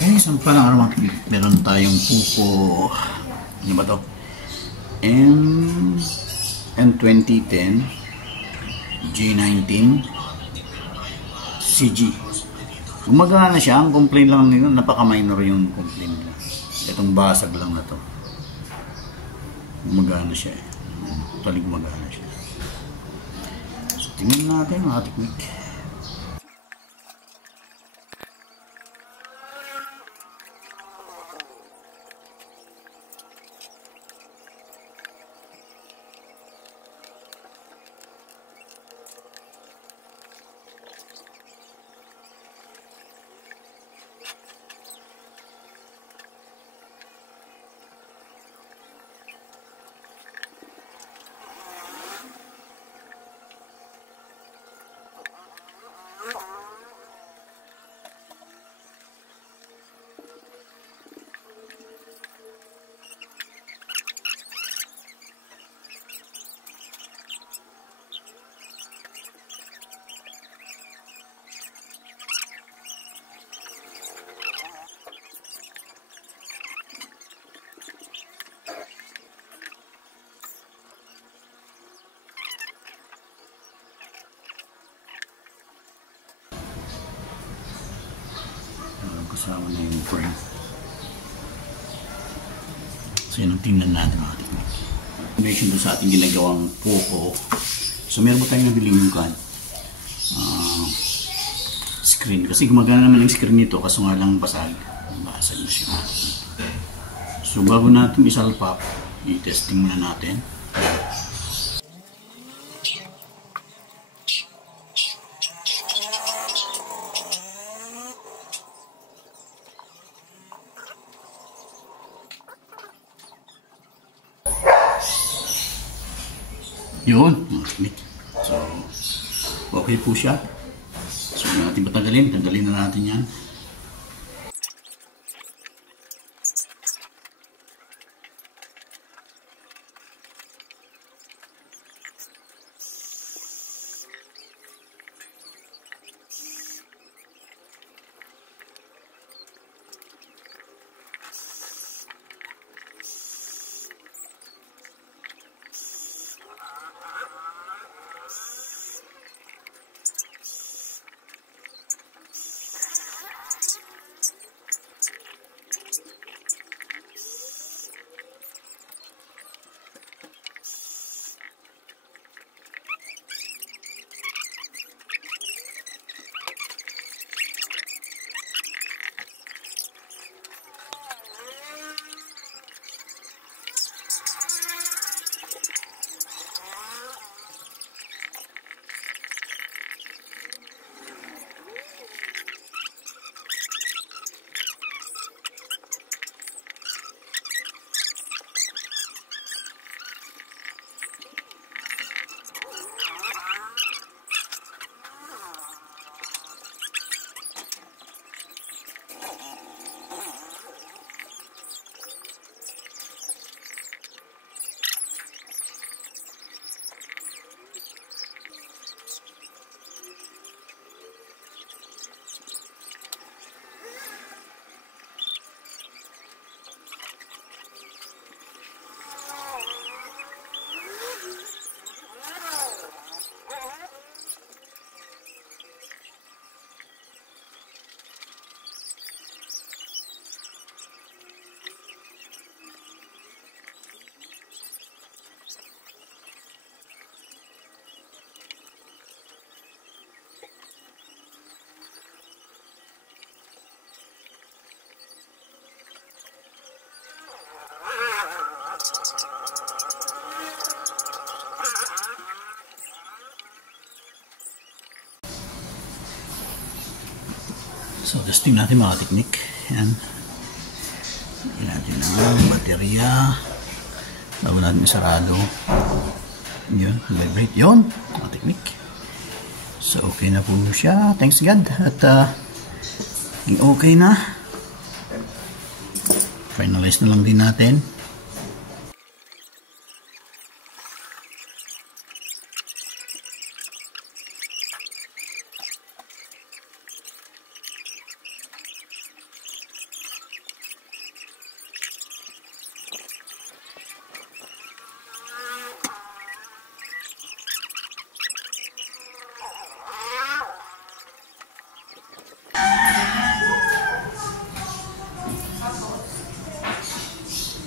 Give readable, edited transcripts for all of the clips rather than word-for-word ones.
Okay, so palang araw, meron tayong Poco, ano ba to? M2010 G19 CG. Gumagana na siya, ang complaint lang nila, napaka-minor yung complaint nila. Itong basag lang na to. Gumagana siya eh. Totally gumagana siya. So, tingnan natin mga technique. Kasama na yung frame. So yun ang tingnan natin mga technique. Combination doon sa ating ginagawang Poco. So meron po tayong nabiling yung screen. Kasi gumagana naman yung screen nito kaso nga lang basag. Basag na siya. So bago natin isalpak, i-testing muna natin. Yun, so okay po siya. So hindi natin patagalin, tanggalin na natin yan. So, testing natin mga technique. Yan. Lagyan natin ang baterya. Bago natin isarado. Yun. Vibrate. Yun. Mga technique. So, okay na po siya. Thanks God. At, okay na. Finalize na lang din natin.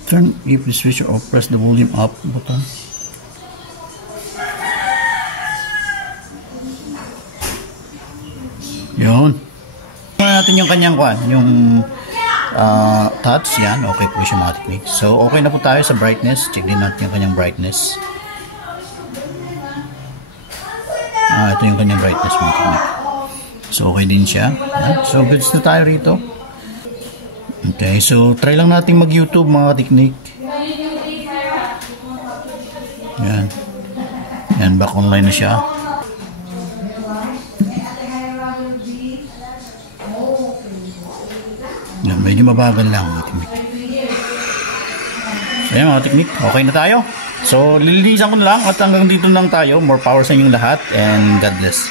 Turn if the switch or press the volume up button. Yun. Tingnan natin yung kanyang yung touch. Yan. Okay po siya mga technique. So, okay na po tayo sa brightness. Check din natin yung kanyang brightness. Ito yung kanyang brightness mga technique. So, okay din siya. Yan. So, goods na tayo rito. Okay. So, try lang natin mag-YouTube mga technique. Yan. Yan. Back online na siya. Yan, medyo mabagal lang mga technique. So yan mga technique, okay na tayo. So lilinisan ko na lang at hanggang dito lang tayo. More power sa inyong lahat and God bless.